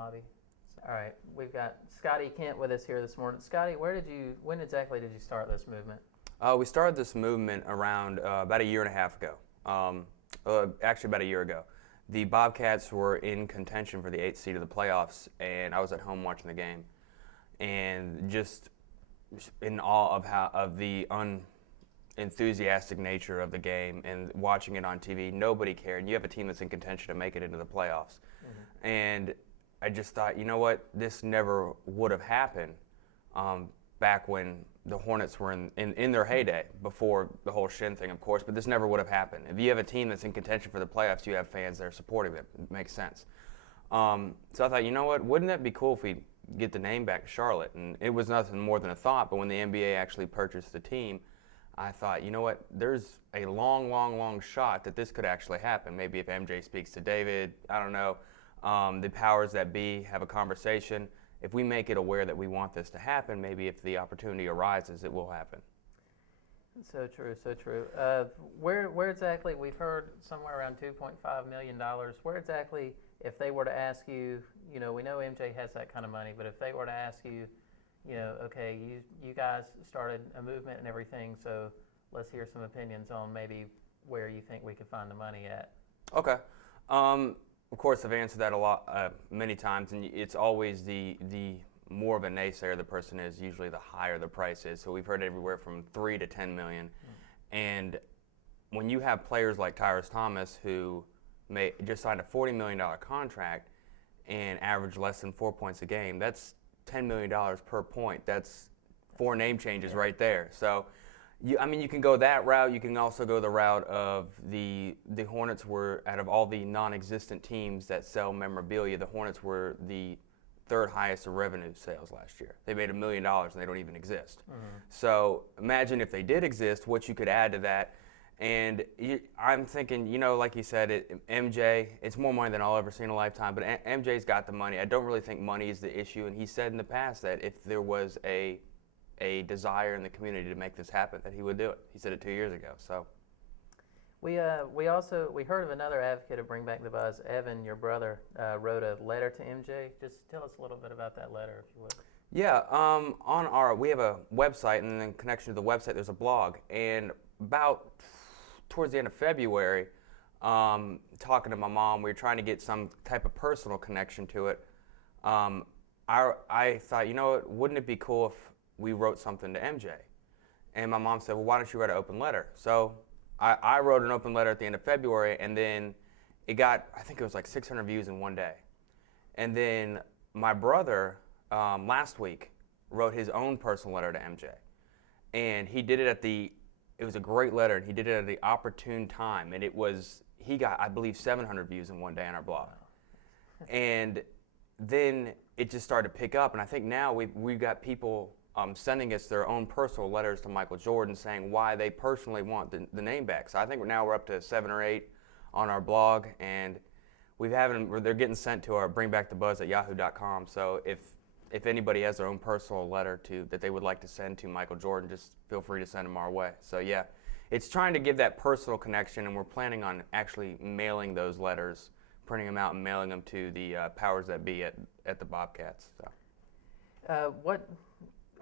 lobby. All right, we've got Scotty Kent with us here this morning. Scotty, when exactly did you start this movement? We started this movement around about a year and a half ago. Actually, about a year ago. The Bobcats were in contention for the 8th seed of the playoffs, and I was at home watching the game, and just in awe of the unenthusiastic nature of the game, and watching it on TV. Nobody cared. You have a team that's in contention to make it into the playoffs, and I just thought, you know what, this never would have happened back when the Hornets were in their heyday, before the whole Shin thing, of course, but this never would have happened. If you have a team that's in contention for the playoffs, you have fans that are supportive of it. It makes sense. So I thought, you know what, wouldn't that be cool if we get the name back to Charlotte? And it was nothing more than a thought, but when the NBA actually purchased the team, I thought, you know what, there's a long shot that this could actually happen. Maybe if MJ speaks to David, I don't know, the powers that be have a conversation. If we make it aware that we want this to happen, maybe if the opportunity arises, it will happen. So true, so true. Where exactly, we've heard somewhere around $2.5 million. Where exactly, if they were to ask you, we know MJ has that kind of money, but if they were to ask you, okay, you guys started a movement and everything, so let's hear some opinions on maybe where you think we could find the money at. Okay. Of course, I've answered that a lot, many times, and it's always the more of a naysayer the person is, usually the higher the price is. So we've heard everywhere from $3 to $10 million, and when you have players like Tyrus Thomas, who just signed a $40 million contract and average less than 4 points a game, that's $10 million per point. That's 4 name changes right there. So, you can go that route. You can also go the route of the Hornets were, out of all the non-existent teams that sell memorabilia, the Hornets were the 3rd highest in revenue sales last year. They made $1 million and they don't even exist. So imagine if they did exist, what you could add to that. And I'm thinking, like you said, MJ, it's more money than I'll ever see in a lifetime, but MJ's got the money. I don't really think money is the issue, and he said in the past that if there was a desire in the community to make this happen, that he would do it. He said it 2 years ago. So we heard of another advocate of Bring Back the Buzz. Evan, your brother, wrote a letter to MJ. Just tell us a little bit about that letter, if you would. Yeah, we have a website, and in connection to the website, there's a blog. And about towards the end of February, talking to my mom, we were trying to get some type of personal connection to it. I thought, wouldn't it be cool if we wrote something to MJ? And my mom said, well, why don't you write an open letter? So I wrote an open letter at the end of February, and then it got, I think it was like 600 views in one day. And then my brother, last week, wrote his own personal letter to MJ. And he did it it was a great letter, and he did it at the opportune time. And he got, I believe, 700 views in one day on our blog. And then it just started to pick up, and I think now we've got people sending us their own personal letters to Michael Jordan saying why they personally want the name back. So I think we're up to 7 or 8 on our blog, and they're getting sent to our bringbackthebuzz@yahoo.com. So if anybody has their own personal letter that they would like to send to Michael Jordan, just feel free to send them our way. So yeah, it's trying to give that personal connection, and we're planning on actually mailing those letters, printing them out and mailing them to the powers that be at the Bobcats. So.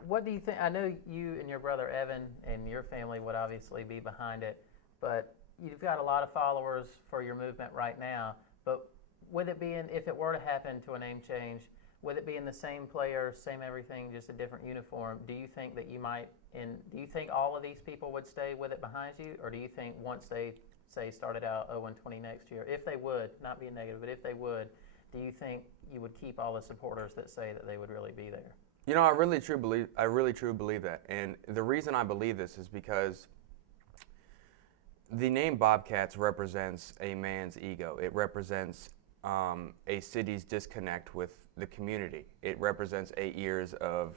What do you think? I know you and your brother Evan and your family would obviously be behind it, but you've got a lot of followers for your movement right now. But would it be if it were to happen to a name change, would it be in the same players, same everything, just a different uniform? Do you think that do you think all of these people would stay with it behind you, or do you think once they say started out 0-20 next year, if they would, not being negative, but if they would, do you think you would keep all the supporters that say that they would really be there? I really truly believe that. And the reason I believe this is because the name Bobcats represents a man's ego. It represents a city's disconnect with the community. It represents 8 years of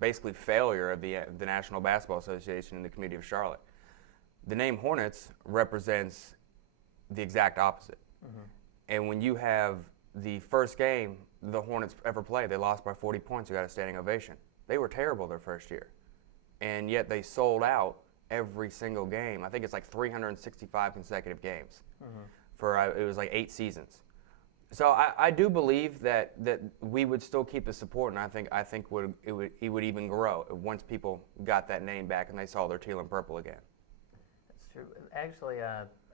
basically failure of the National Basketball Association and the community of Charlotte. The name Hornets represents the exact opposite. And when you have the first game the Hornets ever played, they lost by 40 points, they got a standing ovation. They were terrible their first year. And yet they sold out every single game. I think it's like 365 consecutive games. It was like 8 seasons. So I do believe that we would still keep the support, and I think he would even grow once people got that name back and they saw their teal and purple again. That's true. Actually,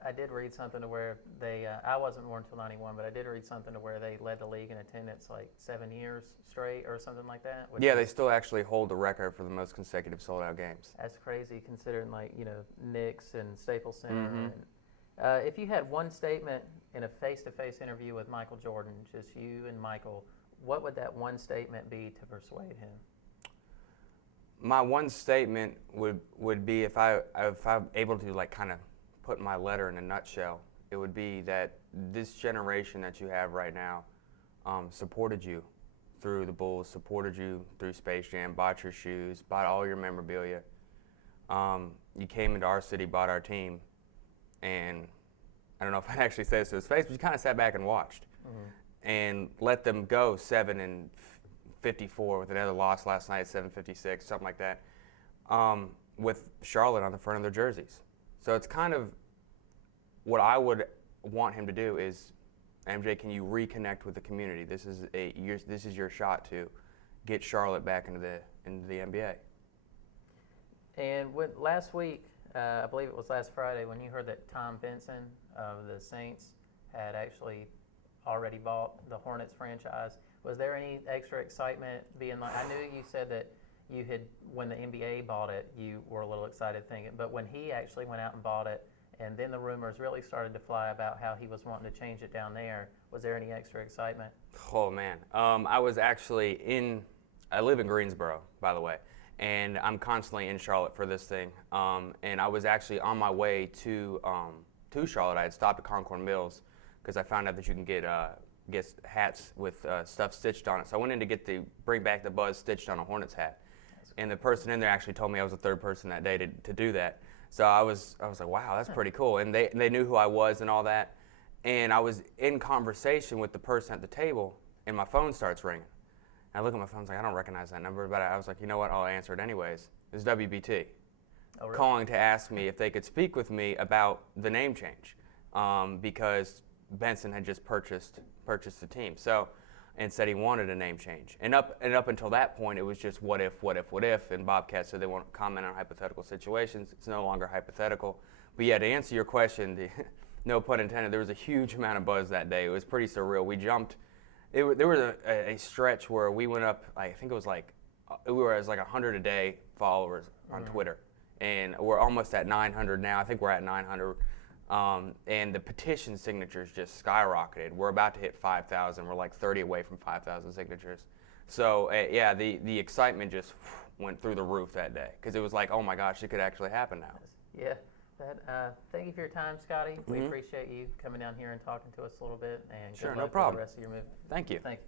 I did read something to where they, I wasn't born until 91, but I did read something to where they led the league in attendance like 7 years straight or something like that. Yeah, they still actually hold the record for the most consecutive sold-out games. That's crazy considering, like, you know, Knicks and Staples Center. Mm-hmm. And, if you had one statement in a face-to-face interview with Michael Jordan, just you and Michael, what would that one statement be to persuade him? My one statement would be if I'm able to like kind of put my letter in a nutshell, it would be that this generation that you have right now supported you through the Bulls, supported you through Space Jam, bought your shoes, bought all your memorabilia. You came into our city, bought our team, and I don't know if I'd actually say this to his face, but you kind of sat back and watched and let them go 7-54 with another loss last night, 7-56, something like that, with Charlotte on the front of their jerseys. So it's kind of what I would want him to do is, MJ, can you reconnect with the community? This is your shot to get Charlotte back into the NBA. And last week, I believe it was last Friday, when you heard that Tom Benson of the Saints had actually already bought the Hornets franchise, was there any extra excitement being like, I knew you said that you had, when the NBA bought it, you were a little excited thinking, but when he actually went out and bought it, and then the rumors really started to fly about how he was wanting to change it down there, was there any extra excitement? Oh man, I was actually I live in Greensboro, by the way, and I'm constantly in Charlotte for this thing. And I was actually on my way to Charlotte. I had stopped at Concord Mills because I found out that you can get hats with stuff stitched on it. So I went in to bring back the Buzz stitched on a Hornets hat. And the person in there actually told me I was the third person that day to do that. So I was like, wow, that's pretty cool. And they knew who I was and all that. And I was in conversation with the person at the table, and my phone starts ringing. And I look at my phone, I was like, I don't recognize that number, but I was like, you know what, I'll answer it anyways. It's WBT. Oh, really? Calling to ask me if they could speak with me about the name change, because Benson had just purchased the team. So, and said he wanted a name change. And up until that point, it was just what if, and Bobcat said they won't comment on hypothetical situations. It's no longer hypothetical. But yeah, to answer your question, no pun intended, there was a huge amount of buzz that day. It was pretty surreal. We jumped. There was a stretch where we went up, I think it was like, we were as like 100 a day followers on Twitter. And we're almost at 900 now. I think we're at 900. And the petition signatures just skyrocketed. We're about to hit 5,000. We're like 30 away from 5,000 signatures. So yeah, the excitement just went through the roof that day because it was like, oh my gosh, it could actually happen now. Yeah. Thank you for your time, Scotty. We appreciate you coming down here and talking to us a little bit. And sure, good no luck problem. with the rest of your movement. Thank you. Thank you.